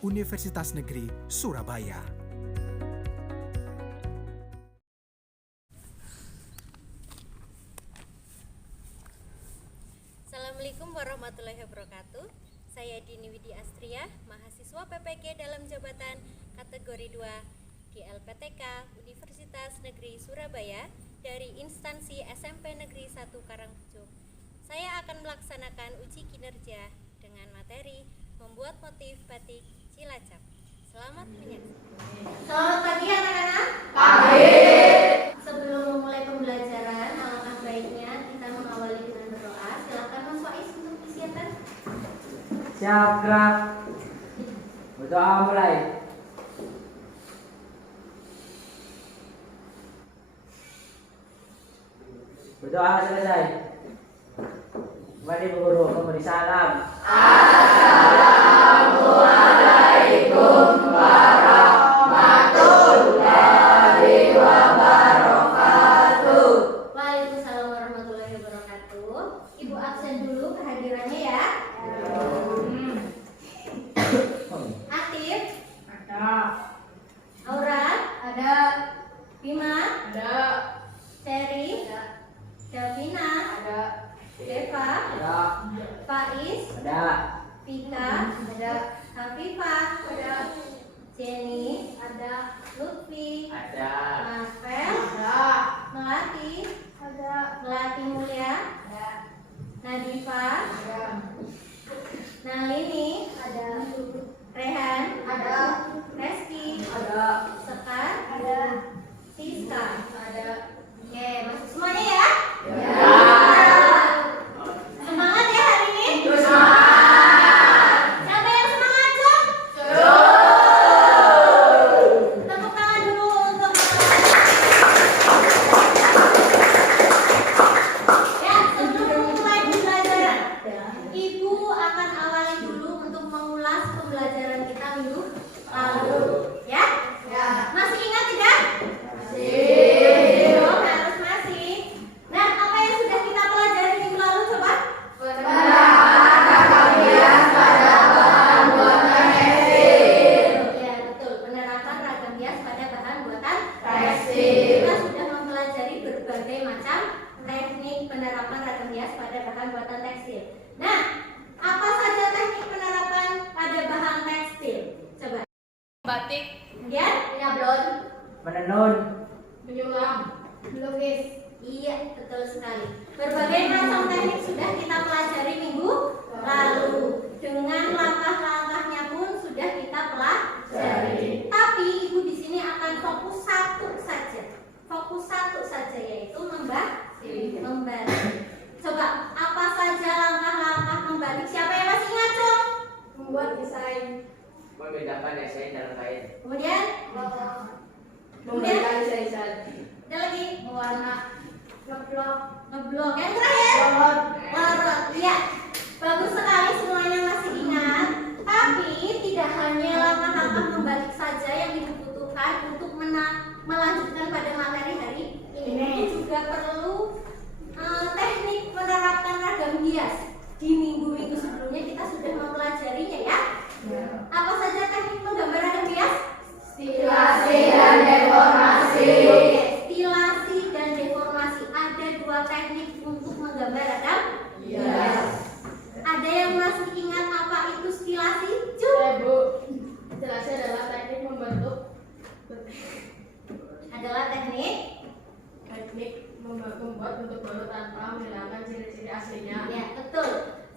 Universitas Negeri Surabaya. Assalamualaikum warahmatullahi wabarakatuh. Saya Dini Widi Astria, mahasiswa PPG dalam jabatan kategori 2 GLPTK Universitas Negeri Surabaya dari instansi SMP Negeri 1 Karangpucung. Saya akan melaksanakan uji kinerja dengan materi membuat motif batik Cilacap. Selamat menyaksikan. Selamat pagi anak-anak. Pagi. Sebelum memulai pembelajaran, alangkah baiknya kita mengawali dengan berdoa. Silakan Mas Wais untuk disiapkan. Siap, gerak. Berdoa mulai. Berdoa selesai. Mari Bu Guru, memberi salam. Assalamualaikum warahmatullahi wabarakatuh. Waalaikumsalam warahmatullahi wabarakatuh. Ibu absen dulu kehadirannya ya. Atif, Ada. Aura, Ada. Bima, Ada. Seri, Davina, Ada. Deva, Ada. Faiz, Ada. Vika, Ada. Hafifah, ada Jenny, Ada. Lutfi, Ada. Marvel, Ada. Melati, Melati Mulia, Nadifa, Nalini, Rehan, Reski, Sekar, Siska, Oke, masuk semuanya ya? Semangat ya hari ini? Siapa yang semangat, Cok? Tepuk tangan dulu untuk ya, sebelum memulai pembelajaran, Ibu akan awali dulu untuk mengulas pembelajaran kita minggu lalu. Ya? Masih ingat tidak? Oh, harus masih. Nah, apa yang sudah kita pelajari minggu lalu coba? Ya, betul. Penerapan ragam hias pada bahan buatan tekstil. Kita sudah mempelajari berbagai macam teknik penerapan ragam hias pada bahan buatan tekstil. Nah, apa saja teknik penerapan pada bahan tekstil? Coba. Batik, Kemudian, nyablon, Menenun. menyulam, melukis. Iya, betul sekali. Berbagai macam teknik sudah kita pelajari minggu lalu. Dengan langkah-langkahnya pun sudah kita pelajari. Tapi Ibu di sini akan fokus satu saja. Fokus satu saja, yaitu membatik. Coba, apa saja langkah-langkah membatik? Siapa yang masih ingat, Cok? membuat desain, Membedakan desain dalam kain. Kemudian, memberikan desain, ada lagi mewarna, ngeblok. Yang terakhir, lorot. Iya, bagus sekali semuanya masih ingat. Tapi tidak hanya langkah-langkah membatik saja yang dibutuhkan untuk melanjutkan pada materi hari ini. Itu juga perlu teknik menerapkan ragam hias. Di minggu-minggu sebelumnya kita sudah mempelajarinya ya. Apa saja teknik menggambar ragam hias? stilasi dan deformasi. Oke, stilasi dan deformasi. Ada dua teknik untuk menggambar ragam hias. Ada yang masih ingat apa itu stilasi? Bu, stilasi adalah teknik membentuk Adalah teknik membuat bentuk baru tanpa menghilangkan ciri-ciri aslinya. ya, betul.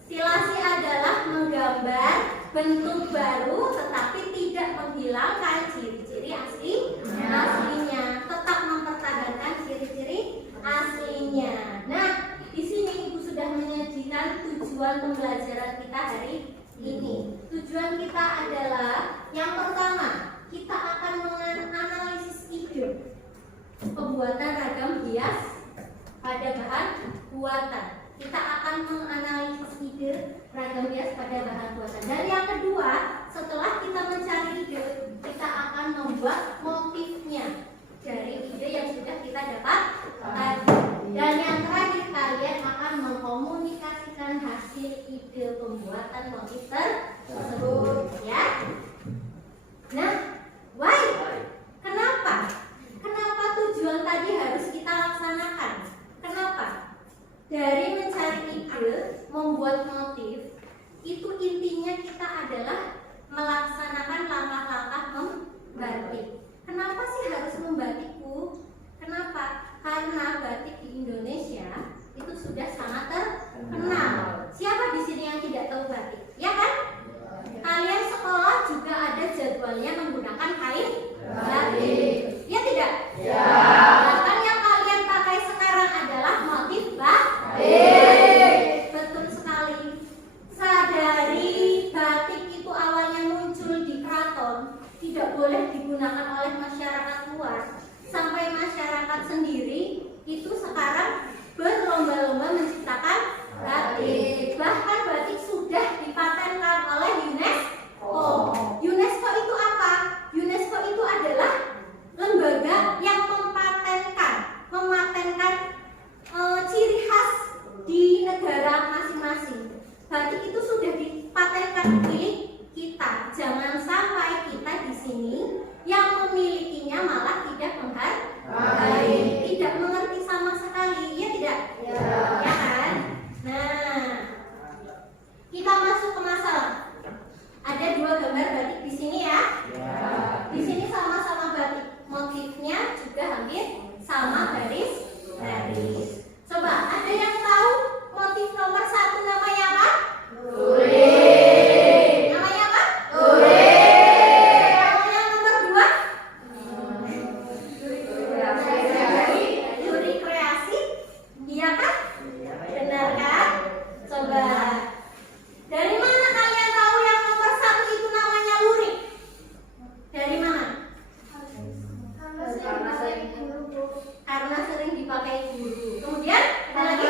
Stilasi adalah menggambar bentuk baru tetapi tidak menghilangkan ciri-ciri aslinya. Tetap mempertahankan ciri-ciri aslinya. Nah, di sini Ibu sudah menyajikan tujuan pembelajaran kita hari ini. Tujuan kita adalah yang pertama, kita akan menganalisis ide pembuatan ragam hias pada bahan buatan. Kita akan menganalisis ide ragam hias pada bahan buatan. Dan yang kedua, setelah kita mencari ide, kita akan membuat motifnya dari ide yang sudah kita dapat tadi. Dan yang terakhir, kalian akan mengkomunikasikan hasil ide pembuatan motif tersebut, ya. Nah, why? Kenapa? Kenapa tujuan tadi harus kita laksanakan? Kenapa? Dari mencari ide, membuat motif, itu intinya kita adalah melaksanakan langkah-langkah membatik. Kenapa sih harus membatik, Bu? Kenapa? Karena batik di Indonesia itu sudah sangat terkenal. Siapa di sini yang tidak tahu batik? Ya kan? Kalian sekolah juga ada jadwalnya menggunakan kain batik. Ya tidak? Ya. Bahkan yang kalian pakai sekarang adalah motif batik. Betul sekali. Sadari batik itu awalnya muncul di keraton, tidak boleh digunakan oleh masyarakat luar. Sampai masyarakat sendiri itu sekarang berlomba-lomba menciptakan batik. Bahkan batik sudah dipatenkan oleh UNESCO. UNESCO itu apa? UNESCO itu adalah lembaga yang mematenkan ciri khas di negara masing-masing. Batik itu sudah dipatenkan milik kita. Jangan sampai kita di sini yang memilikinya malah tidak menghargai, tidak mengerti sama sekali. Ya tidak? Ya kan? Nah, kita masuk ke masalah. Ada 2 gambar batik di sini ya. Di sini sama-sama batik. Motifnya juga hampir sama, garis-garis. Coba, ada yang tahu motif nomor 1 namanya apa? Lurik. Namanya apa? Lurik. Kalau yang nomor 2? Lurik kreasi. Iya kan? Benar kan? Coba. Dari mana kalian tahu yang nomor 1 itu namanya lurik? Dari mana? Karena sering dipakai guru. Kemudian ada lagi?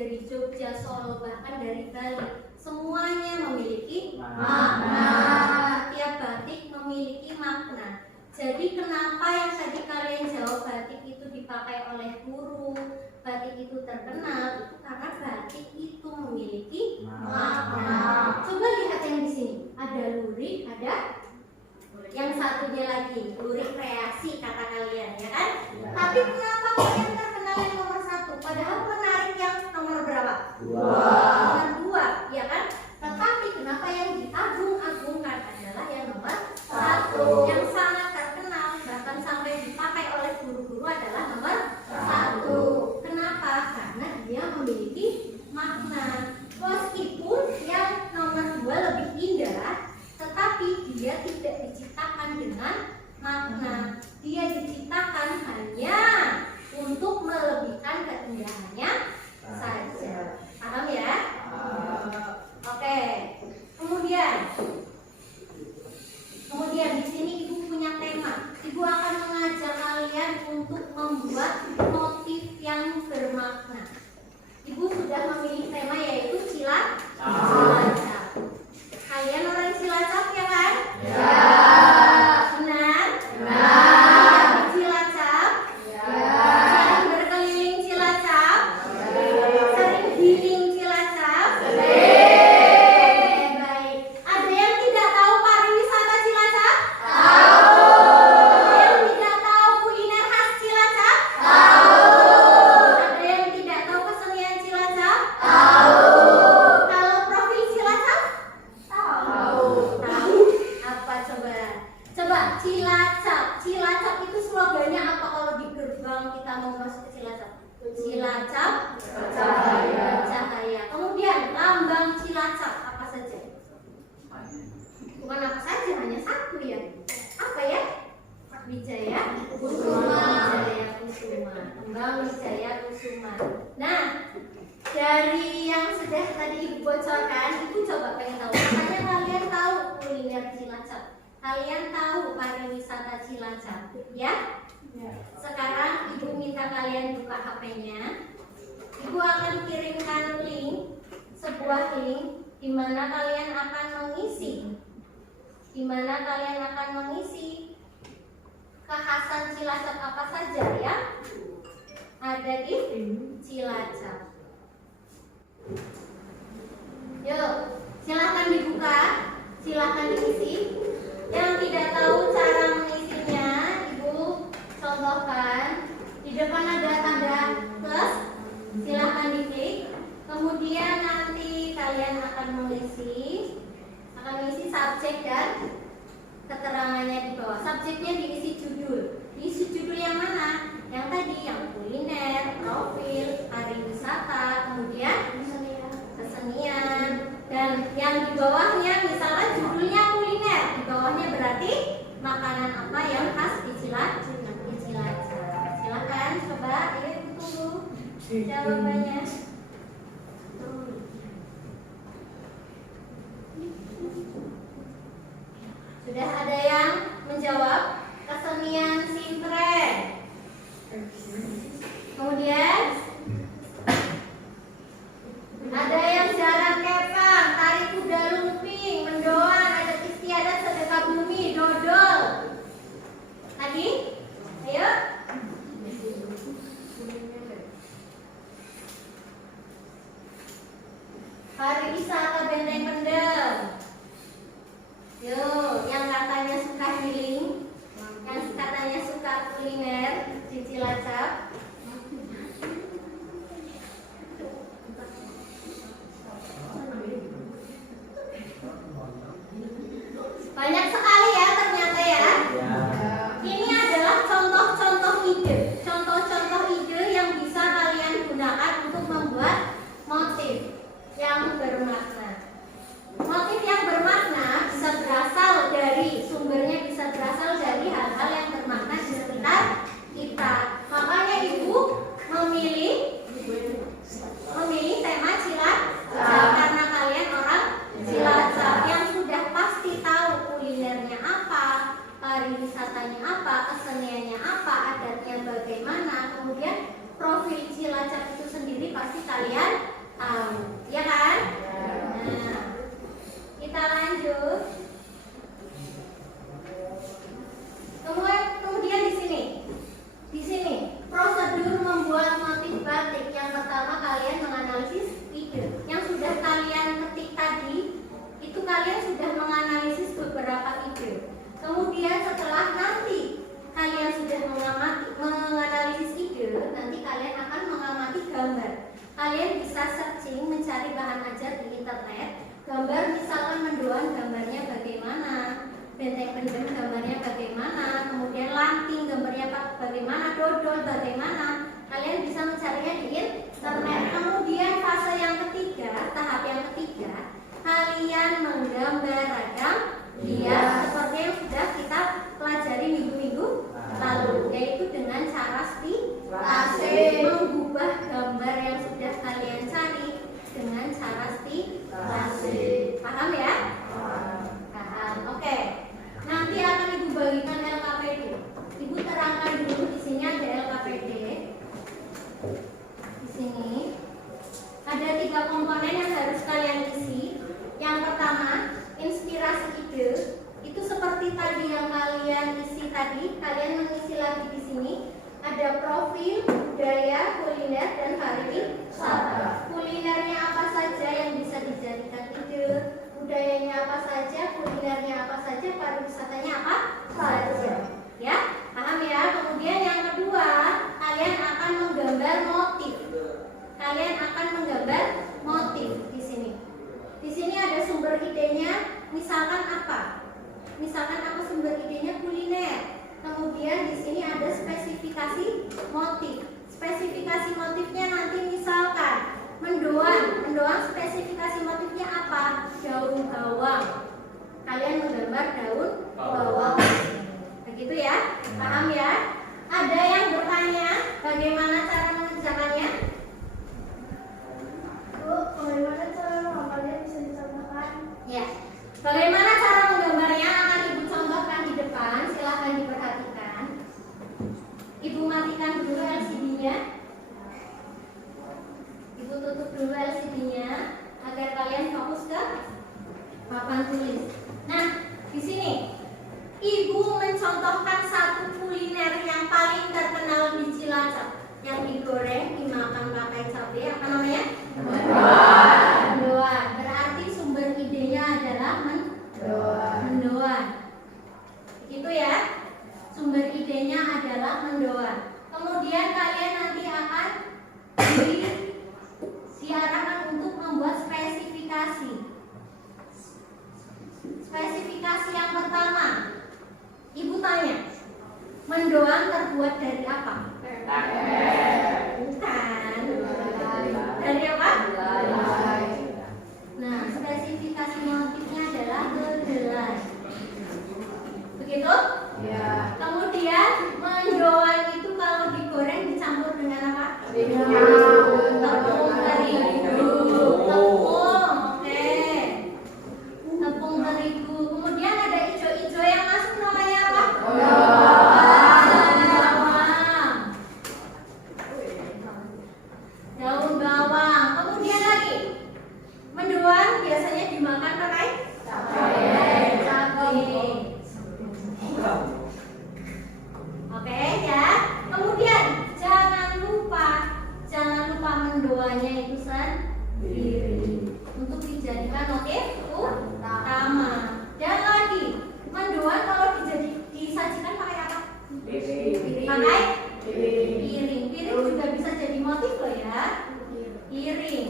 dari Jogja, Solo, bahkan dari Bali, semuanya memiliki Makna. Setiap batik memiliki makna. Jadi kenapa yang tadi kalian jawab batik itu dipakai oleh guru, batik itu terkenal, itu karena batik itu memiliki makna. Coba lihat yang di sini, ada lurik, ada yang satunya lagi, lurik kreasi kata kalian, ya kan? Tapi kenapa kok yang terkenal yang nomor 1? Padahal menarik yang nomor berapa? 2. Nomor 2, ya kan? Tetapi kenapa yang diagung-agungkan adalah yang nomor 1? Yang sangat terkenal, bahkan sampai dipakai oleh guru-guru adalah nomor 1. Kenapa? Karena dia memiliki makna. Meskipun yang nomor 2 lebih indah, tetapi dia tidak diciptakan dengan makna. Dia diciptakan hanya untuk melebihkan keindahannya saja. Paham ya? Oke. Kemudian di sini ibu punya tema. Ibu akan mengajak kalian untuk membuat motif yang bermakna. Ibu sudah memilih tema yaitu Cilacap. Kalian orang Cilacap ya kan? Ya. Benar? Benar. Cilacap? Ya. Sering berkeliling Cilacap? Ya. Sering healing Cilacap? Sering. Baik. Ada yang tidak tahu pariwisata Cilacap? Tahu. Ada yang tidak tahu kuliner khas Cilacap? Tahu. Ada yang tidak tahu kesenian Cilacap? Tahu. Kalau profil Cilacap? Tahu. Tahu apa coba? Coba Cilacap. Cilacap itu slogannya apa kalau di gerbang kita mau masuk ke Cilacap? Cilacap bercahaya. Bercahaya. Kemudian lambang Cilacap apa saja? Bukan apa saja, hanya satu ya. Apa ya? Wijaya Kusuma. Wijaya Kusuma. Kembang Wijaya Kusuma. Nah, dari yang sudah tadi ibu bocorkan, ibu coba pengen tahu. Makanya kalian tahu kuliner Cilacap, kalian tahu pariwisata Cilacap, ya? Sekarang ibu minta kalian buka HP-nya. Ibu akan kirimkan sebuah link di mana kalian akan mengisi kekhasan Cilacap apa saja ya? Ada di Cilacap. Yuk, silahkan dibuka, silahkan diisi. Yang tidak tahu cara mengisinya, ibu contohkan. Di depan ada tanda plus, silahkan diklik. Kemudian nanti kalian akan mengisi subjek dan keterangannya di bawah. Subjeknya diisi judul. Diisi judul yang mana? Yang tadi, yang kuliner, profil, pariwisata, kemudian kesenian, dan yang di bawahnya misalnya judulnya kuliner, di bawahnya berarti makanan apa yang khas di Cilacap. Silakan coba, ini tunggu jawabannya. Sudah ada yang menjawab kesenian sintren. Kemudian ada yang jaran kepang, tari kuda lumping, mendoan, adat istiadat, sedekah bumi, dodol. Tadi, ayo. Pariwisata Benteng Pendem. Yuk, yang katanya suka healing, yang katanya suka kuliner di Cilacap. Banyak sekali ya ternyata ya. Ini adalah contoh-contoh ide. Contoh-contoh ide yang bisa kalian gunakan untuk membuat motif yang bermakna. Motif yang bermakna bisa berasal dari sumbernya, bisa berasal kalian bisa searching, mencari bahan ajar di internet. Gambar misalkan mendoan gambarnya bagaimana, benteng pendem gambarnya bagaimana, kemudian lanting gambarnya bagaimana, dodol bagaimana. Kalian bisa mencarinya di internet. Kemudian fase yang ketiga, tahap yang ketiga, kalian menggambar ragam hias seperti yang sudah kita pelajari minggu-minggu lalu, yaitu dengan cara stilasi, mengubah gambar yang sudah kalian cari dengan cara stilasi. Paham ya? Paham. Oke. Nanti akan Ibu bagikan LKPD. Ibu terangkan dulu, di sini ada LKPD. Di sini ada 3 komponen yang harus kalian isi. Yang pertama, inspirasi ide. Itu seperti tadi yang kalian isi tadi, kalian mengisi lagi di sini. Ada profil, budaya, kuliner, dan pariwisata. Kulinernya apa saja yang bisa dijadikan ide, budayanya apa saja, kulinernya apa saja, pariwisatanya apa saja. Ya, paham ya? Kemudian yang kedua, kalian akan menggambar motif. Kalian akan menggambar motif di sini. Di sini ada sumber idenya, misalkan apa? Misalkan apa sumber idenya? Kuliner. Kemudian di sini ada spesifikasi motif. Spesifikasi motifnya nanti misalkan mendoan. Mendoan spesifikasi motifnya apa? Daun bawang. Kalian menggambar daun bawang. Begitu ya? Paham ya? Ada yang bertanya bagaimana cara mengerjakannya? Bu, bagaimana cara menggambarnya bisa dicontohkan? Ya. Bagaimana cara menggambarnya akan Ibu contohkan di depan. Silahkan diperhatikan. Ibu matikan dulu LCD-nya. Ibu tutup dulu LCD-nya agar kalian fokus ke papan tulis. Nah, di sini Ibu mencontohkan satu kuliner yang paling terkenal di Cilacap, yang digoreng, dimakan pakai cabai. Apa namanya? Mendoan. Berarti sumber idenya adalah mendoan. Begitu ya? Sumber idenya adalah mendoan. Kemudian kalian nanti akan diarahkan untuk membuat spesifikasi. Spesifikasi yang pertama, Ibu tanya, mendoan terbuat dari apa? Bukan. Dari apa? Nah, spesifikasi motifnya adalah kedelai. Begitu? Ya. Kemudian mendoan itu kalau digoreng dicampur dengan apa? Tepung terigu. Tepung, oke. Tepung terigu. Kemudian ada ijo-ijo yang masuk, namanya apa? Daun bawang. Kemudian lagi, mendoan biasanya dimakan pakai cabai. Oke ya. Kemudian jangan lupa mendoannya itu sendiri untuk dijadikan motif utama. Dan lagi, mendoan kalau disajikan pakai apa? Pakai piring. Piring juga bisa jadi motif loh ya. Piring.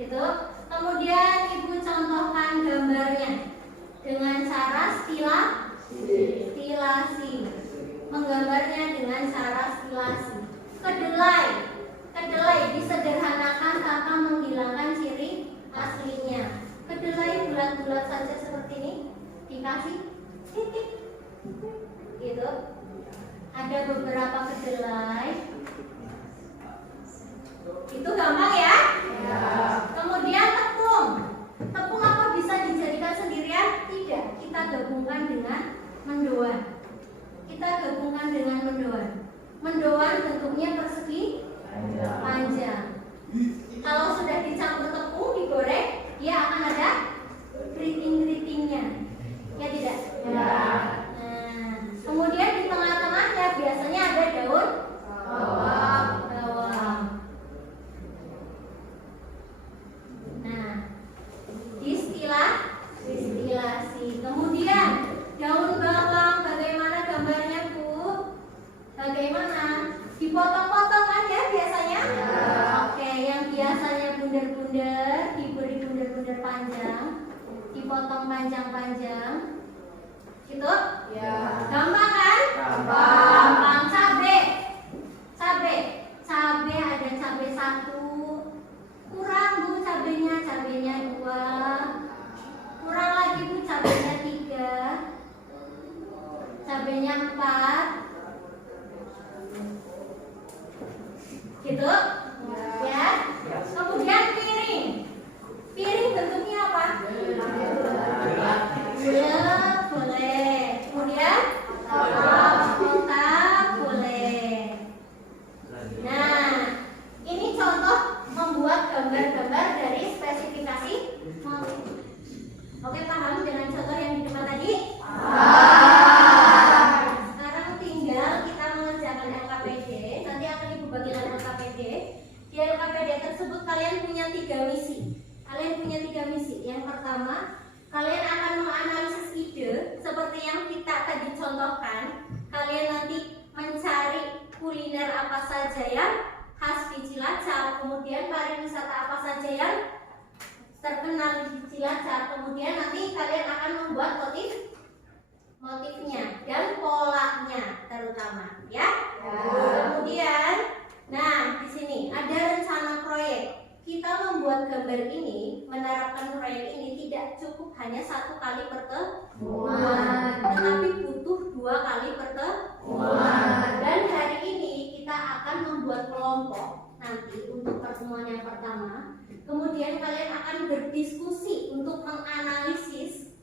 Gitu. Kemudian Ibu contohkan gambarnya dengan cara stilasi. Menggambarnya dengan cara stilasi. Kedelai disederhanakan tanpa menghilangkan ciri aslinya. Kedelai bulat-bulat saja seperti ini, dikasih titik. Gitu. Ada beberapa kedelai. Itu gampang ya? Ya. Kemudian tepung. Tepung apa bisa dijadikan sendirian? Tidak. Kita gabungkan dengan mendoan. Mendoan bentuknya persegi panjang. Kalau sudah dicampur tepung, digoreng, dia akan ada keriting-keritingnya. Ya tidak? Ya. Nah, kemudian di tengah-tengahnya biasanya ada daun bawang. panjang, dipotong panjang-panjang. Gitu? Ya. Gampang kan? Gampang. Cabe ada cabe 1. Kurang Bu cabenya 2. Kurang lagi Bu cabenya 3. Cabenya 4. Gitu? Ya. Kemudian piring. Piring bentuknya apa? Bulat boleh. Kemudian kotak boleh. Nah, ini contoh membuat gambar-gambar dari spesifikasi motif. Oke, paham dengan contoh yang di depan tadi? Sekarang tinggal kita mengerjakan LKPD. Nanti akan Ibu bagikan LKPD. Di LKPD tersebut kalian punya 3 misi. Yang pertama, kalian akan menganalisis ide seperti yang kita tadi contohkan. Kalian nanti mencari kuliner apa saja yang khas di Cilacap, kemudian pariwisata apa saja yang terkenal di Cilacap. Kemudian nanti kalian akan membuat motifnya dan polanya terutama, ya. Kemudian, nah di sini ada rencana proyek. Kita membuat gambar ini, menerapkan proyek ini tidak cukup hanya 1 kali pertemuan, tetapi butuh 2 kali pertemuan. Dan hari ini kita akan membuat kelompok nanti untuk pertemuan yang pertama. Kemudian kalian akan berdiskusi untuk menganalisis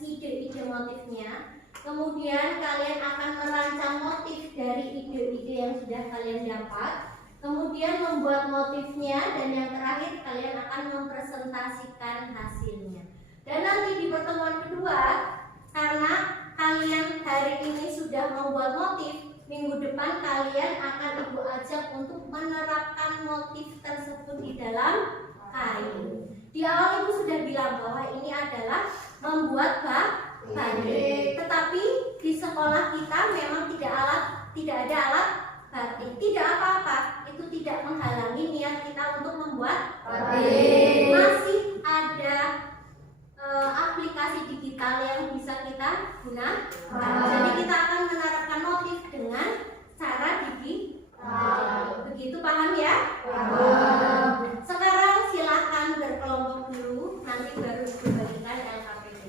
ide-ide motifnya. Kemudian kalian akan merancang motif dari ide-ide yang sudah kalian dapat. Kemudian membuat motifnya, dan yang terakhir kalian akan mempresentasikan hasilnya. Dan nanti di pertemuan kedua, karena kalian hari ini sudah membuat motif, minggu depan kalian akan Ibu ajak untuk menerapkan motif tersebut di dalam kain. Di awal Ibu sudah bilang bahwa ini adalah membuat batik. Tetapi di sekolah kita memang tidak ada alat batik. Tidak apa-apa, itu tidak menghalangi niat kita untuk membuat batik. Masih ada aplikasi digital yang bisa kita gunakan. Jadi kita akan menerapkan motif dengan cara digital. Begitu, paham ya? Sekarang silakan berkelompok dulu, nanti baru dibagikan LKPD.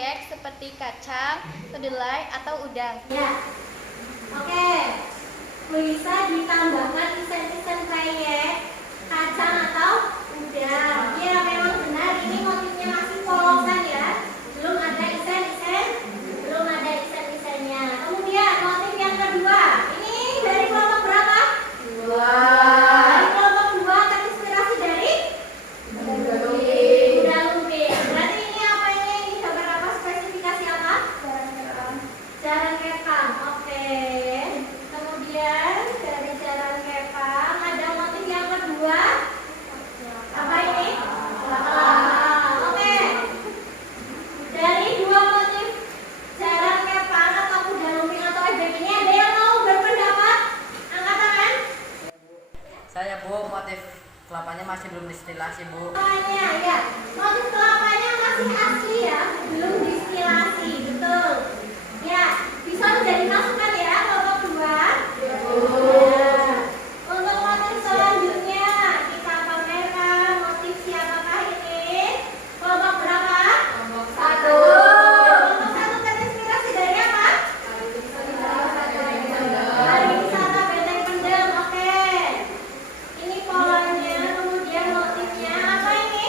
proyek seperti kacang, kedelai, atau udang. Ya. Oke. Bisa ditambahkan isen-isen proyek kacang atau udang. Ya, memang benar ini motifnya masih polosan ya. Belum ada isen-isen, belum ada isen-isennya. Kemudian motif yang kedua. Ini dari kelompok berapa? Dari kelompok 2 terinspirasi dari kuda lumping. Berarti ini apa ini? Ini gambar apa? Spesifikasi apa? Jaran kepang. Oke. Kemudian dari jaran kepang ada motif yang kedua. Apa ini? Oke. Dari dua motif jaran kepang atau kuda lumping atau ebek ini ada yang mau berpendapat? Angkat tangan. Saya Bu, motif kelapanya masih belum distilasi Bu. Kelapanya ya, motif kelapanya masih asli ya, belum distilasi, betul. Ya, bisa menjadi masukan ya kelompok 2. Ya. Untuk motif selanjutnya kita pamerkan motif siapakah ini? Kelompok berapa? Kelompok 1. Kelompok 1 terinspirasi dari apa? Dari wisata Benteng Pendem. Oke. Ini polanya, kemudian motifnya apa ini?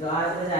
Doa itu saya